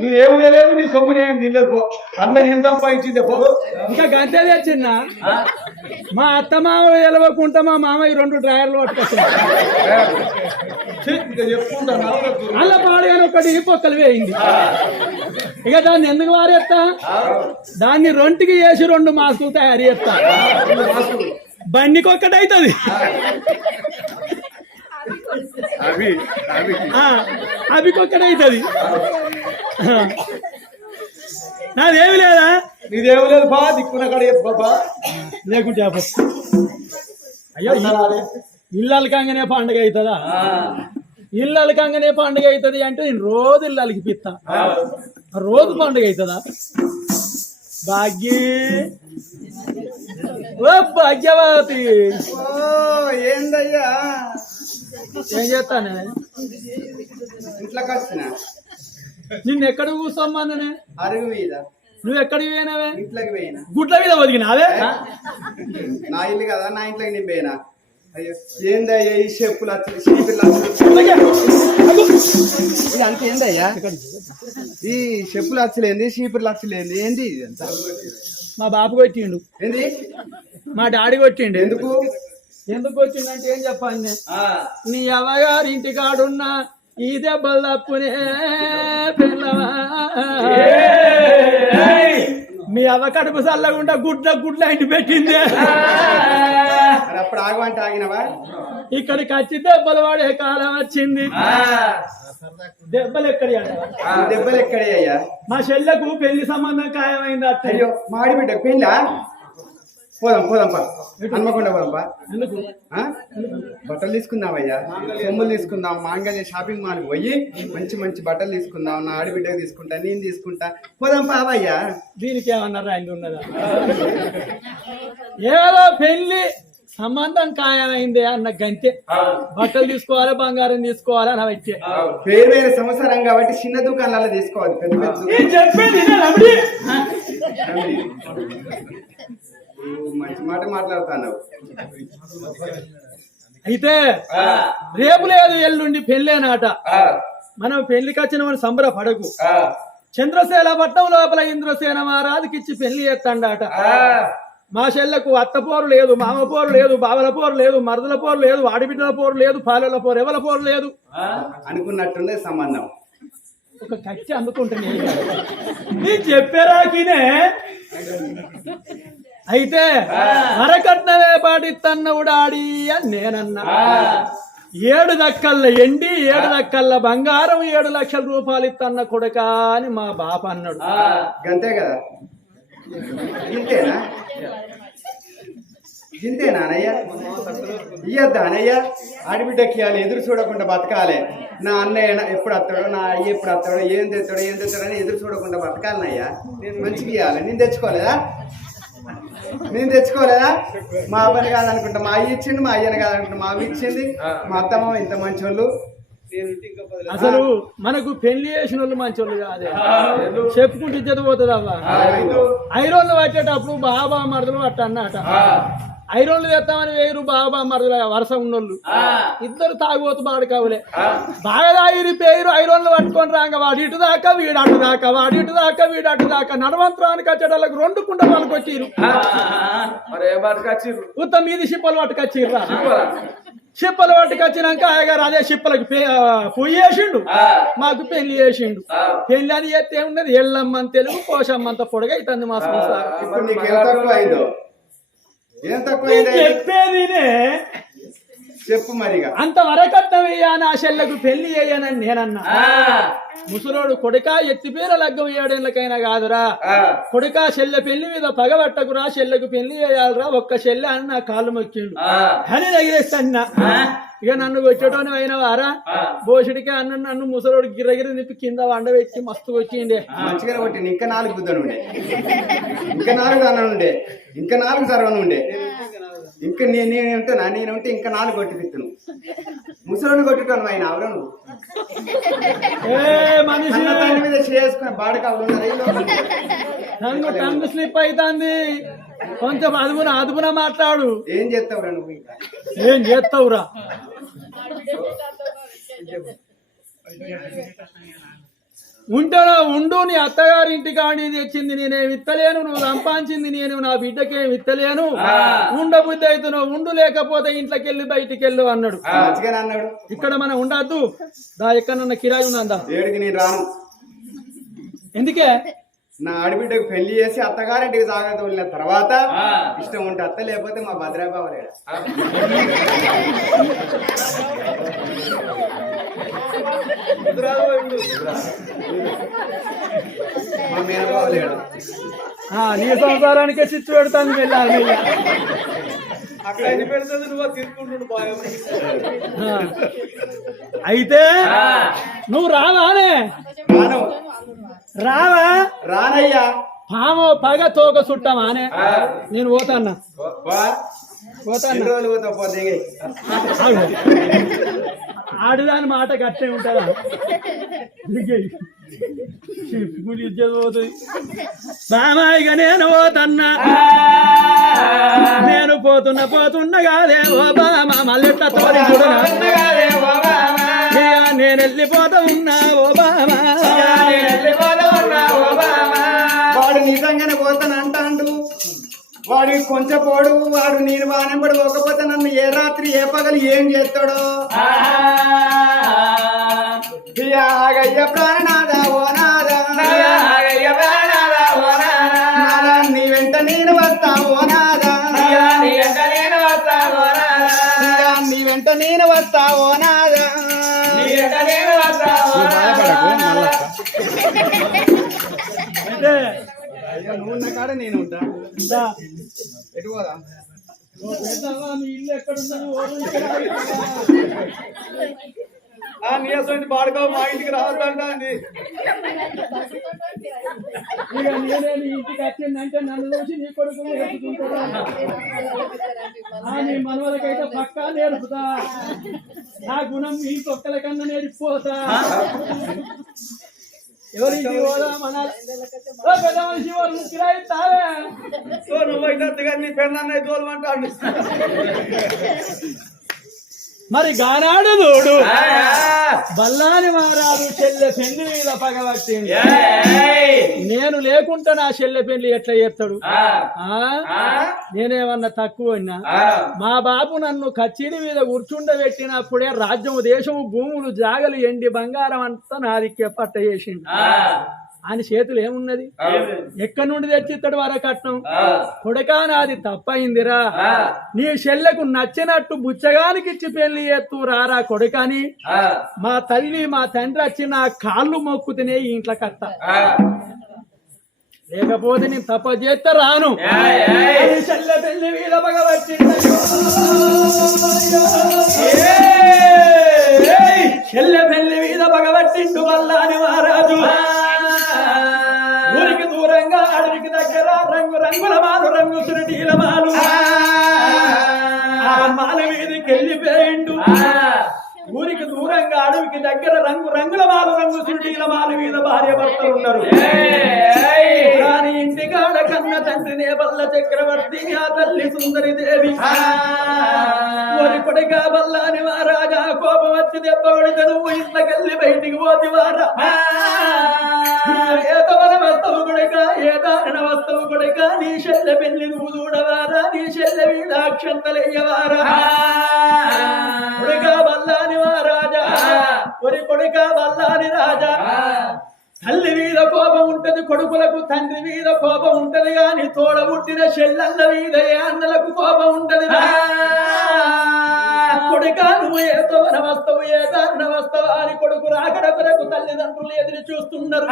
నువ్వేం లేదు నీ సొమ్ము నేను తినలేదు అన్న ఏం సంపాదించింది పో. ఇంకా గంటే తెచ్చిన మా అత్త మామ ఎలవకుంటా మా మామయ్య 2 డ్రాయర్లు పట్టుకొచ్చింది. అలా పాడుగాని ఒకటి పొక్కలు వేయింది. ఇక దాన్ని ఎందుకు వారేస్తా, దాన్ని 2కి వేసి 2 మాస్కులు తయారు చేస్తా. బండికి ఒక్కటి అవుతుంది, అవికొక్కటి అవుతుంది. నాదేమి లేదా, నీదేమి లేదు బా దిక్కున కడ బాబా లేకుంటే అయ్యో ఇల్లలకంగానే పండుగ అవుతుందా, ఇల్లలకంగానే పండుగ అవుతుంది అంటే నేను రోజు ఇల్లలకి పిత్తా, రోజు పండుగ అవుతుందా? భాగ్య ఓ భాగ్యవతి ఏందయ్యా ఏం చేస్తానే, ఇంట్లోకి వచ్చిన నిన్ను ఎక్కడ కూర్చోమ్మనే, అరుగు మీద. నువ్వు ఎక్కడికి పోయినావే? ఇంట్లోకి పోయినా. గుడ్ల మీద ఒదిగినావే? నా ఇల్లు కదా, నా ఇంట్లోకి నేను పోయినా. అయ్యో ఏందయ్యా ఈ చెప్పులు ఇది అంత ఏందయ్యా, ఈ చెప్పులు వచ్చలేంది, చీపుర్లు వచ్చలేంది, ఏంది ఇదంతా? మా బాబు కొట్టిండు. ఏంది? మా డాడీ కొట్టిండు. ఎందుకు? ఎందుకు వచ్చిందంటే ఏం చెప్పాలి, నీ అవ్వగారి ఇంటి కాడున్నా ఈ దెబ్బలు తప్పునే పిల్లవా, మీ అవ్వ కడుపు చల్లకుండా గుడ్ల ఇంటి పెట్టింది. అప్పుడు ఆగమంటే ఆగినవా? ఇక్కడికి వచ్చి దెబ్బలు వాడే కాలం వచ్చింది. దెబ్బలు ఎక్కడి, దెబ్బలు ఎక్కడే అయ్యా? మా చెల్లెకు పెళ్లి సంబంధం ఖాయమైంది. అయ్యో మాడి బిడ్డ పెళ్ళా? పోదాం పోదాంపా, హన్మకొండ పోదాంపా. ఎందుకు? బట్టలు తీసుకుందామయ్యా, సొమ్ములు తీసుకుందాం, మాంగళ్య షాపింగ్ మాల్ పోయి మంచి మంచి బట్టలు తీసుకుందాం. నా ఆడబిడ్డకు తీసుకుంటా, నేను తీసుకుంటా, పోదాంపా అవయ్యా. దీనికి ఏమన్నారా ఆయన ఉన్నదా, ఏదో పెళ్లి సంబంధం ఖాయమైంది అన్న గంతే, బట్టలు తీసుకోవాలి, బంగారం తీసుకోవాలి అని వచ్చే. వేరు వేరే సంవత్సరం కాబట్టి చిన్న దుకాణాలలో తీసుకోవాలి. మంచి మాట మాట్లాడుతున్నావు. అయితే రేపు లేదు ఎల్లుండి పెళ్ళేనాట. మనం పెళ్లికి వచ్చిన వాళ్ళు సంబరపడకు. చంద్రసేన పట్టం లోపల ఇంద్రసేన మహారాజుకిచ్చి పెళ్లి చేస్తాండాట. మా చెల్లకు అత్త పోరు లేదు, మామ పోరు లేదు, బావల పోరు లేదు, మరదల పోరు లేదు, ఆడిబిడ్డల పోరు లేదు, పాలల పోరు, ఎవల పోరు లేదు. అనుకున్నట్టుండే సంబంధం. ఒక కచ్చి అందుకుంటుంది నీ చెప్పేరాకినే. అయితే వరకట్నవే పాటిత్తన్నవుడు ఆడి అని నేనన్నా. 7 దక్కల్ల ఎండి 7 దక్కల్ల బంగారం 7 లక్షల రూపాయలు ఇత్తన్న కొడుకా అని మా బాప అన్నాడు. గంతే కదా, ఇంతేనా? ఇంతేనా అనయ్య? ఇయ్యద్దా అనయ్య? ఆడిబిడ్డకి ఇవ్వాలి, ఎదురు చూడకుండా బతకాలి. నా అన్నయ్య ఎప్పుడు వస్తాడో, నా అయ్య ఎప్పుడు వస్తాడో, ఏం తెస్తాడో అని ఎదురు చూడకుండా బతకాలనయ్యా. మంచిగా ఇవ్వాలి. నేను తెచ్చుకోలేదా? మా అబ్బాయిని కాదనుకుంటా మా అయ్య ఇచ్చిండు, మా అయ్యని కాదనుకుంటా మా అమ్మ ఇచ్చింది, మా అత్తమ్మ ఇంత మంచి వాళ్ళు. అసలు మనకు పెళ్లి చేసిన వాళ్ళు మంచి వాళ్ళు కాదే, చెప్పుకుంటే ఇజ్జత పోతుంది. అవ్వ ఐరోన్లు పట్టేటప్పుడు బాబా మరదలు అట్ట అన్నట. ఐరోన్లు తెస్తామని 1000 బాబా మరదలు వరుస ఉన్నోళ్ళు ఇద్దరు తాగిపోతు బాడు కావులే. బాగా తాగిరి పేరు ఐరోన్లు పట్టుకొని రాక వాడు ఇటు దాకా వీడు అటు దాకా, వాడు ఇటు దాకా వీడు అటు దాకా, నడవంతరానికి వచ్చేటోళ్ళకి 2 కుండలకు వచ్చిర్రు. ఉత్త మీది షిప్పలు పట్టుకొచ్చిర్రా. షిప్పలు పట్టుకొచ్చినాక ఆయగారు అదే షిప్పలకి పొయ్యి వేసిండు, మాకు పెళ్లి చేసిండు. పెళ్లి అని ఎత్తే ఉన్నది ఎల్లమ్మని తెలుగు పోషమ్మంత పొడగా అవుతుంది మా సంసారం. చెప్పేది చెప్పు మరిగా. అంత వరకట్నమయ్యా నా చెల్లకు పెళ్లి చేయనని నేనన్నా. ముసలోడు కొడుకా ఎత్తిపేర లగ్గం 7 ఏళ్ళకైనా కాదురా, కొడుకా చెల్లె పెళ్లి మీద పగబట్టకురా, చెల్లెకు పెళ్లి చేయాలరా, ఒక్క చెల్లె అని నా కాళ్ళు మొక్కిండు అని తగిలేస్తాన్నా. ఇక నన్ను వచ్చేటోని అయిన వారా బోషుడికి నన్ను ముసలోడు గిరగిరి నిప్పి కింద వండబెట్టి మస్తు వచ్చిండే. మంచిగా కొట్టింది. ఇంకా 4 గుద్దలు ఉండే, ఇంకా 4 అన్న ఉండే, ఇంకా 4 సర్వను ఉండే. ఇంకా నేనుంటే ఇంకా 4 కొట్టిపిత్తును. ముసలోని కొట్టిటాను ఆయన ఎవరు నువ్వు? మనిషి మీద చేసుకుని బాడకాలు టంగు స్లిప్ అవుతుంది. కొంచెం అదుపున మాట్లాడు. ఏం చేస్తావురా నువ్వు? ఇంకా ఏం చేస్తావురా? ఉంటేనో ఉండు, నీ అత్తగారి ఇంటికి ఆడి తెచ్చింది నేనేమి ఇత్తలేను, నువ్వు సంపాదించింది నేను నా బిడ్డకేమి ఇత్తలేను, ఉండబుద్ధి అవుతున్నావు ఉండు, లేకపోతే ఇంట్లోకి వెళ్ళి బయటికి వెళ్ళు అన్నాడు. అన్నాడు ఇక్కడ మనం ఉండద్దు, దా ఎక్కడన్నా కిరాయి ఉందా? ఏడికి నేను రాను. ఎందుకే? నా ఆడబిడ్డకు పెళ్లి చేసి అత్తగారింటికి సాగత వెళ్ళిన తర్వాత ఇష్టం ఉంటే అత్త, లేకపోతే మా భద్రాబాబు లేడు, మా మేనబాబు లేడు. నీ సంసారానికే చిచ్చు పెడతాను వెళ్ళాలి. అక్కడ ఎన్ని పెడుతుంది నువ్వు తీసుకుంటుండు బాగా. అయితే నువ్వు రావానే? రాను. రావా? రానయ్యా. పాము పగ తోక చుట్టమానే? నేను పోతాన్నా, పోతాన్నా. రోజులు పోతా పోతే ఆడుదాని మాట గట్టే ఉంటుందా? పోతుంది బామాయిగా నేను పోతన్నా, నేను పోతున్నా కాదే ఓ బామా, మళ్ళీ నేను వెళ్ళిపోతా ఉన్నా ఓ బామా. వాడు నిజంగానే పోతానంటాడు, వాడు కొంచెం పోడు, వాడు నేను వానెంబడి పోకపోతే నన్ను ఏ రాత్రి ఏ పగలు ఏం చేస్తాడో. ఆగయ్య ప్రాణనాథ ఓ నాథ, నీ వెంట నేను వస్తా ఓ నాథ, నీ వెంట నేను వస్తా ఓ నాథ. నువ్వు ఉన్న కాడ నేను ఉంటా. ఎటు పోదా? మీ ఇల్లు ఎక్కడుందని నీసంటి బాడుకో మా ఇంటికి రావద్దండి. ఇక నేనే నీ ఇంటికి వచ్చిందంటే నన్ను చూసి నీ కొడుకు నేర్చుకుంటా, నీ మనవలకైతే పక్కా నేర్పుతా, నా గుణం మీ తొక్కల కన్నా నేర్పిపోతా. ఎవరికి పోదా మన పెద్ద మనిషి వాళ్ళు కిరాయి తావే నువ్వైతే నీ పెళ్ళన్నయ్య తోలమంటాడు. మరి గానాడు దోడు బల్లాని మారాడు చెల్లె పెళ్లి మీద పగబట్టింది. నేను లేకుంటే నా చెల్లె పెళ్లి ఎట్లా చేస్తాడు? నేనేమన్నా తక్కువ మా బాబు నన్ను కచేరీ మీద కూర్చుండబెట్టినప్పుడే రాజ్యం దేశము భూములు జాగలు ఎండి బంగారం అంతా నాదిక్కే పట్ట చేసిండు. ఆయన చేతులు ఏమున్నది? ఎక్కడి నుండి తెచ్చిస్తాడు వరకట్నం? కొడకా నాది తప్పయిందిరా, నీ చెల్లెకు నచ్చినట్టు బుచ్చగానికి ఇచ్చి పెళ్లి చేస్తూ రారా కొడకాని. మా తల్లి మా తండ్రి వచ్చి నా కాళ్ళు మొక్కుతూనే ఇంట్లో కట్ట, లేకపోతే నేను తప్ప చేస్తే రాను. చెల్లె పెళ్లి మీద పగబట్టి చెల్లె పెళ్లి మీద పగబట్టిండు బల్లాని మహారాజు. ఊరికి దూరంగా అడవికి దగ్గర రంగు రంగుల మాలు, రంగు సురటీల మాలు, ఆ మాల మీదకి వెళ్ళిపోయిండు. ఊరికి దూరంగా అడవికి దగ్గర రంగు రంగుల మాలు, రంగు సురటీల మాల మీద భార్య భర్తలు ఉన్నారు. కానీ ఇంటికాడ కన్న తండ్రినే బల్ల చక్రవర్తి, ఆ తల్లి సుందరి దేవి. ఒరి కొడుకా బల్లాని మహారాజా, కోపం వచ్చి దెబ్బ కొడితే నువ్వు ఇంట్లోకెళ్ళి బయటికి పోతివారా? ఏ తవన వస్తువు కొడుక, ఏ దారుణ వస్తువు కొడుక, నీ చెల్లె పెళ్లి నువ్వు చూడవారా? నీ చెల్లె మీద అక్షంతలయ్యవారా? కొడుకా బల్లాని మహారాజా, ఒరి కొడుకా బల్లాని రాజా, తల్లి మీద కోపం ఉంటది, కొడుకులకు తండ్రి మీద కోపం ఉంటది, గాని తోడబుట్టిన చెల్లెళ్ళ మీద ఏ అన్నలకు కోపం ఉంటది. కొడుక నువ్వు ఏ తోన వస్తావు, ఏ దారుణ వస్తావు అని కొడుకు రాకడ కొరకు తల్లిదండ్రులు ఎదురు చూస్తున్నారు.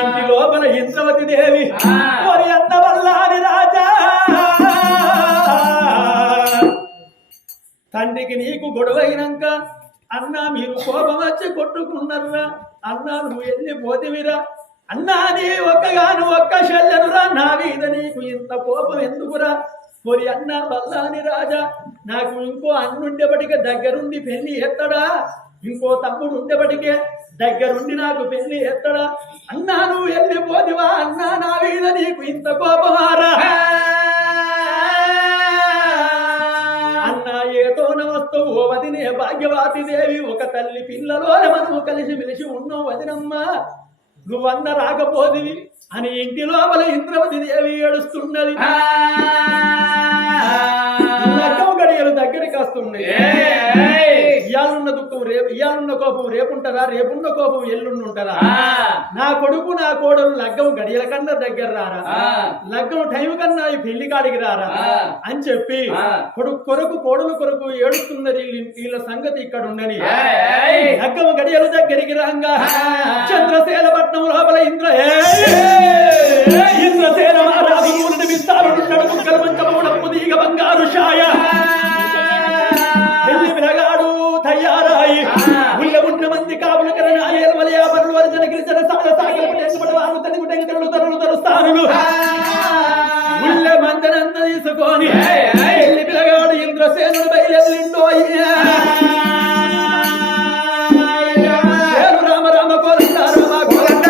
ఇంటి లోపల ఇంద్రవతి దేవి, మరి అన్న వల్లాని రాజా, తండ్రికి నీకు గొడవైనాక అన్నా మీరు కోపం వచ్చి కొట్టుకున్నారురా, అన్నా నువ్వు వెళ్ళిపోతివిరా, అన్నా నీ ఒక్కగాను ఒక్క శల్యనురా, నా మీద నీకు ఇంత కోపం ఎందుకురా? మరి అన్న బల్లాని రాజా, నాకు ఇంకో అన్నుండేపటికే దగ్గరుండి పెళ్లి ఎత్తడా, ఇంకో తమ్ముడు ఉండేపటికే దగ్గరుండి నాకు పెళ్లి ఎత్తడా? అన్నా నువ్వు వెళ్ళిపోతివా, అన్నా నా మీద నీకు ఇంత కోపమారా? అన్నా ఏతోన వస్తువు వదినే భాగ్యవ ఇంద్రవాతి దేవి ఒక తల్లి పిల్లలో మనము కలిసి మెలిసి ఉన్నాం వదినమ్మ నువ్వన్న రాకపోదివి అని ఇంటి లోపల ఇంద్రవతి దేవి ఏడుస్తున్నది లగ్గం గడియలు దగ్గరికి వస్తున్నాయి ఇయాలున్న దుఃఖం రేపు ఇయాలున్న కోపం రేపుంటారా రేపున్న కోపం ఎల్లుండుంటారా నా కొడుకు నా కోడలు లగ్గం గడియల కన్నా దగ్గర రారా లగ్గం టైం కన్నా ఈ పెళ్లి కాడికి రారా అని చెప్పి కొడుకు కొరకు కోడలు కొరకు ఏడుస్తున్నది వీళ్ళ సంగతి ఇక్కడ ఉండని లగ్గం గడియల దగ్గరికి రాంగా చంద్రశేలపట్నం లోపల ఇంద్రసేన మహారాజు మూలని విస్తారుడున్నాడు ముక్కల మంచమౌడప్పు దీగ బంగారు ఛాయ పెళ్లి విరగాడు తయారాయి ఉల్ల ఉన్న మంది కాపుల కరణాయల వలయాపరులు వరిజన గిరిజన సాగ సాగల పటేకపడి వారు తనుగు టెంకరులు తరులు తరుస్తానులు ఉల్ల మందనంత తీసుకొని పెళ్లి విరగాడు ఇంద్రసేనుడు బయలుదేరిండో రామ రామ కోదండ రామ కోదండ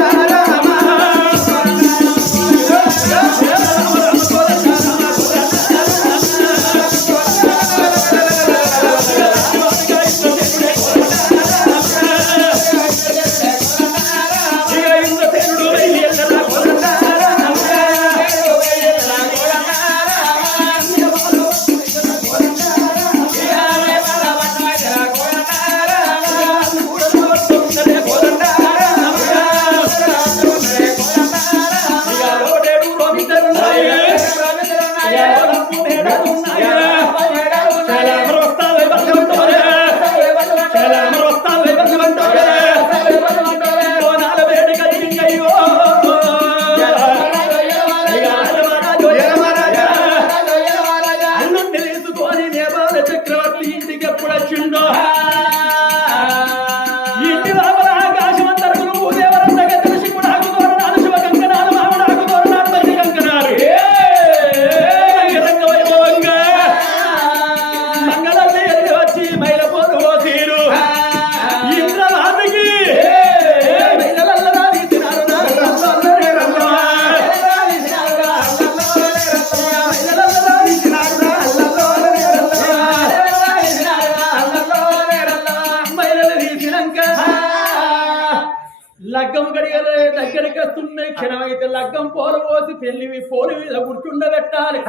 లగ్గం గడియలే దగ్గరికి వస్తున్నాయి క్షణమైతే లగ్గం పోలు పోసి పెళ్లి పోలు మీద కూర్చుండబెట్టాలి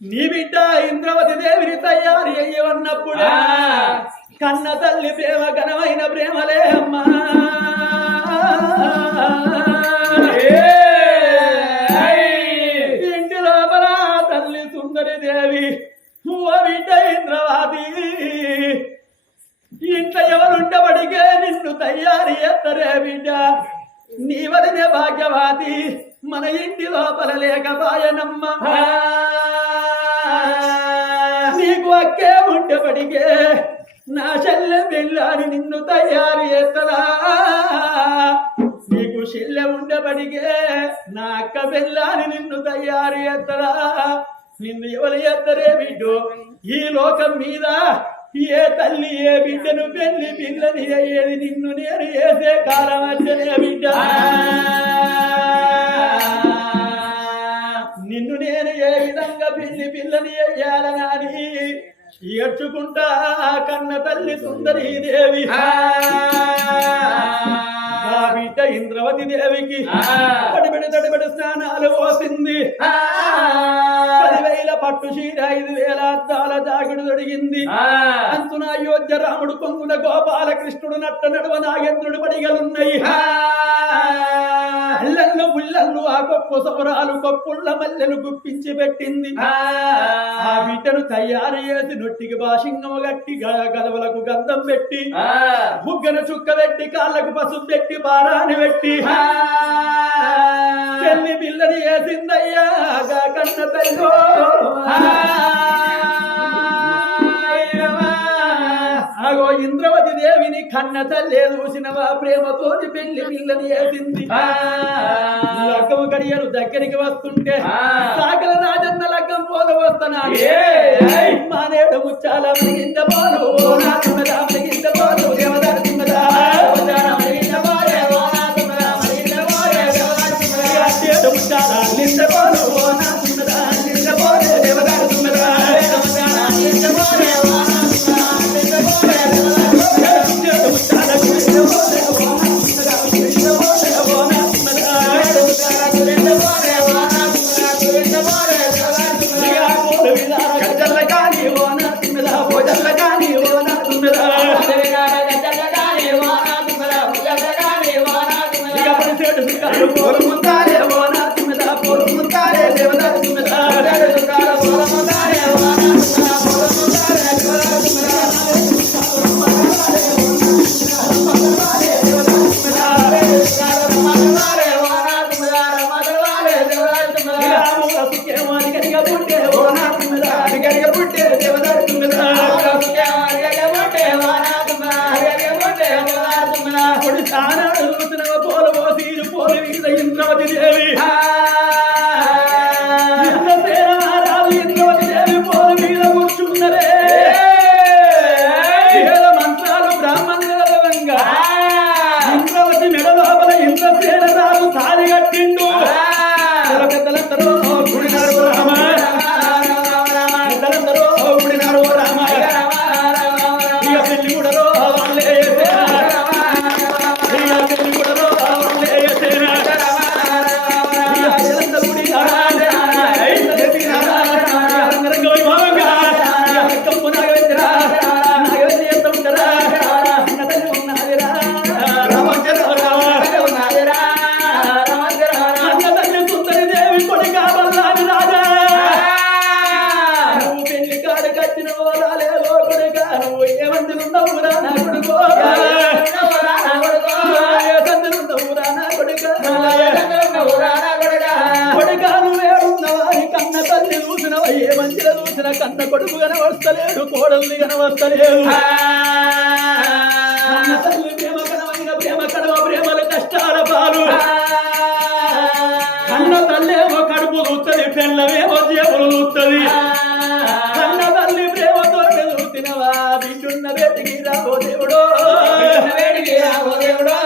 నీ బిడ్డ ఇంద్రవతి దేవిని తయారు అయ్యవన్నప్పుడు కన్న తల్లి ప్రేమ ఘనమైన ప్రేమలే అమ్మా ఇంటి లోపల తల్లి సుందరి దేవి ఓ బిడ్డ ఇంద్రవతి ఇంట్లో ఎవరుండబడిగే నిన్ను తయారు చేస్తారే బిడ్డ నీ వదినే భాగ్యవాది మన ఇంటి లోపల లేకపాయనమ్మ నీకు అక్కే ఉండబడిగే నా చెల్లె పిల్లని నిన్ను తయారు చేస్తారా నీకు చెల్లె ఉండబడిగే నా అక్క పిల్లని నిన్ను తయారు చేస్తారా నిన్ను ఎవరు చేస్తారే బిడ్డో ఈ లోకం మీద ఏ తల్లి ఏ బిడ్డను పెళ్లి పిల్లని అయ్యేది నిన్ను నేను వేసే కాలం వచ్చనే బిడ్డ నిన్ను నేను ఏ విధంగా పెళ్లి పిల్లని అయ్యాలని ఏడ్చుకుంటా కన్న తల్లి సుందరీ దేవి బిడ్డ ఇంద్రవతి దేవికి తడిబడి స్నానాలు పోసింది 10,000 పట్టు చీర 5,000 అద్దాల జాగిడు తొడిగింది అంతున అయోధ్య రాముడు కొంగుల గోపాలకృష్ణుడు నట్ట నడువ నాగేంద్రుడు పడిగలున్నాయి అల్లల్లో ముళ్ళల్లు ఆ గొప్ప సౌరాలు గొప్పుళ్ళ మల్లెలు గుప్పించి పెట్టింది ఆ బిడ్డను తయారు చేసి నొట్టికి బాషింగము గట్టి గదవలకు గంధం పెట్టి బుగ్గన చుక్క పెట్టి కాళ్ళకు పసుపు పెట్టి బారాన్ని పెట్టి చెల్లి పిల్లని వేసిందయ్యా కన్న తల్లి అగో ఇంద్రవతి దేవిని కన్న తల్లి చూసినవా ప్రేమతోని పెళ్లి పిల్లని వేసింది లగ్గం గడియలు దగ్గరికి వస్తుంటే సాగల రాజన్న లగ్గం పోలు వస్తున్నాడు మానేడు ముచ్చాల కింద పోలు కింద పోలు దేవదారు ముచ్చాల పొట్టేడు సుఖాలు పోలు ముందాలే ఓ నా తుమ్మెద పోలు ముందాలే దేవదారు తుమ్మెద పొట్టేడు సుఖాలు పోలు ముందాలే ఓ నా తుమ్మెద పోలు ముందాలే దేవదారు పోలు పోసి పోలు మీద ఇంద్రవతి దేవి ఇంద్రవతి దేవి పోలు మీద కూర్చున్నరే మంత్రాలు బ్రాహ్మణులంగా ఇంద్రవతి మెడ లోపల ఇంద్రసేన రాజు తాళి కట్టిండు పెద్దలందరూ గుడినారు రామ పెద్దలందరూ గుడినారు రామ ఇక పెళ్లి కూడా వాళ్ళే పెళ్లి కూడా వాళ్ళే కన్న కొడుకు కనవస్తలేడు కోడల్ని కనవస్తలేడు తల్లి ప్రేమ కనవైన ప్రేమ కడవ ప్రేమల కష్టాల పాలు కన్న తల్లేమో కడుపు చూస్తుంది పెళ్ళమేమో జేబులు చూస్తుంది కన్న తల్లి ప్రేమతో చూసినవా బిడ్డున్న వేటికి రాబో దేవుడో వేడికి రాబో దేవుడో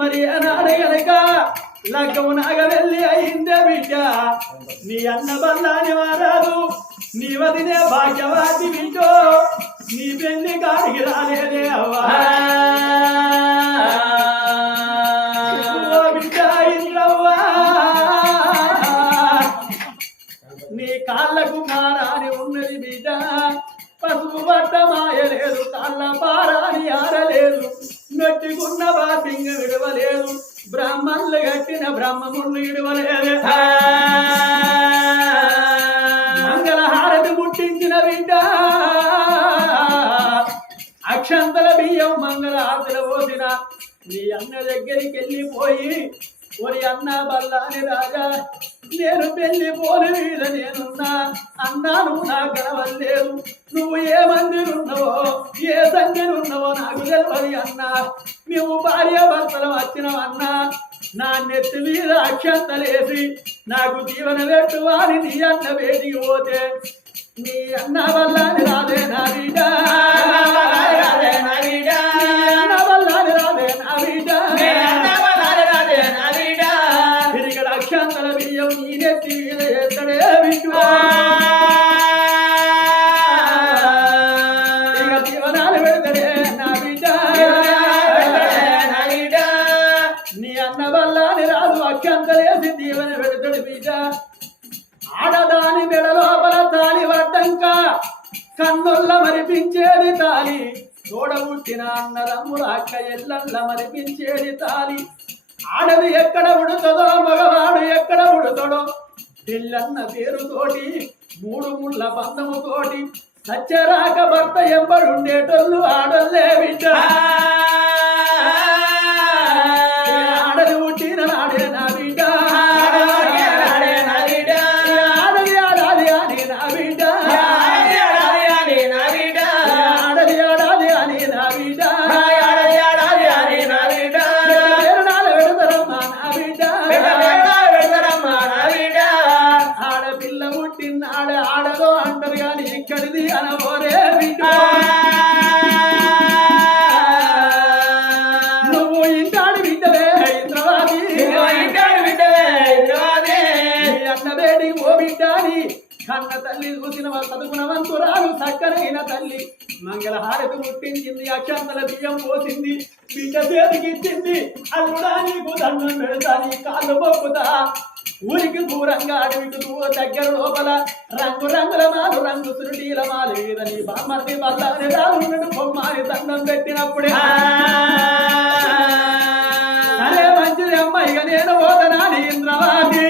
మరి అనాడే గనక లగ్గము నాగ వెళ్ళి అయిందే బిడ్డ నీ అన్న బల్లాని మారాదు నీ వదినే భాగ్యవాది బిడ్డో నీ పెళ్లి కాడికి రాలేదే అవ్వా బిడ్డ ఇంద్రవ్వా నీ కాళ్ళకు మారాని ఉన్నది బిడ్డ పసుపు బట్ట మాయలేదు కాళ్ళ పారాని ఆరలేదు మెట్టుకున్న బాసింగ విడవలేదు బ్రాహ్మణులు కట్టిన బ్రహ్మముళ్ళు విడవలేదు మంగళహారతి ముట్టించిన బిడ్డ అక్షంతల బియ్యం మంగళహారతుల పోసిన నీ అన్న దగ్గరికి వెళ్ళిపోయి ఒరి అన్న బల్లాని రాజా నేను పెళ్లి పోలు మీద నేనున్నా అన్నా నువ్వు నా కనవలేదు నువ్వు ఏ మందిరున్నావో ఏ సంఖ్యనున్నావో నాకు తెలియదు అన్నా నువ్వు భార్య భర్తలు వచ్చినవన్నా నా నెత్తి మీద అక్షంతలేసి నాకు జీవన పెట్టువా అని నీ అన్న వేడికి పోతే నీ అన్న బల్లాని రాదే నా బిడ్డ అన్న బల్లాని రాదే నా బిడ్డ ఇక్కడ అక్షంతల బియ్యం నీ నెత్తి మీద ఎక్కడే బిడ్డ ఇక జీవనాలు పెడతాడే నా బిడ్డ నీ అన్న బల్లాని రాదు అక్షంతలేసి జీవన పెడతాడు బిడ్డ ఆడదాని మెడ లోపల తాళి పడ్డంక కన్నుల్ల మరిపించేది తాళి తోడబుట్టిన అన్నదమ్ముల అక్క ఎల్లల్ల మరిపించేది తాళి ఆడది ఎక్కడ ఉడుతుందో మగవాడు ఎక్కడ ఉడుతాడో పిల్లన్న పేరుతోటి మూడు ముళ్ళ బంధముతోటి సత్యరాక భర్త ఎంబడుండేటోళ్ళు ఆడల్లే బిడ్డ ఆడది పుట్టిన నాడే నా బిడ్డ ఆడది ఆడాలి అని నా బిడ్డ ఆడది ఆడాలి అని నా బిడ్డ ఆడపిల్ల పుట్టింది ఉన్నది కానీ ఇక్కడిది అనబోరే బిడ్డో. నువ్వు ఇంటాడు బిడ్డవే ఇంద్రవాది, అన్నదేడికి ఓ బిడ్డాని కన్న తల్లి చూసిన చదువుకున్నవంతురాలు చక్కనైన తల్లి మంగళహారతి ముట్టించింది, అక్షంతల బియ్యం పోసింది, బిడ్డ చేతికి ఇచ్చింది. అల్లుడా నీకు దండం పెడతా, నీ కాళ్ళు మొక్కుతా. ఊరికి దూరంగా అడవికి దగ్గర లోపల రంగు రంగుల మాలు రంగు సురుటీల మాలు మీద నీ బామ్మర్ది బల్లాని రావుడు బొమ్మాని దండం పెట్టినప్పుడే అరే మంచిది అమ్మాయిగా నేను పోతనా ఇంద్రవాది.